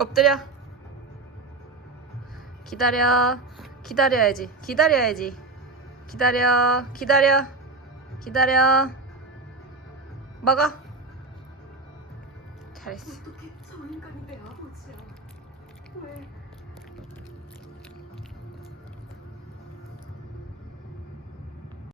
엎드려. 기다려. 기다려야지. 기다려야지. 기다려. 기다려. 기다려. 먹어. 잘했어. 어떻게 저 인간이 내 아버지야? 왜?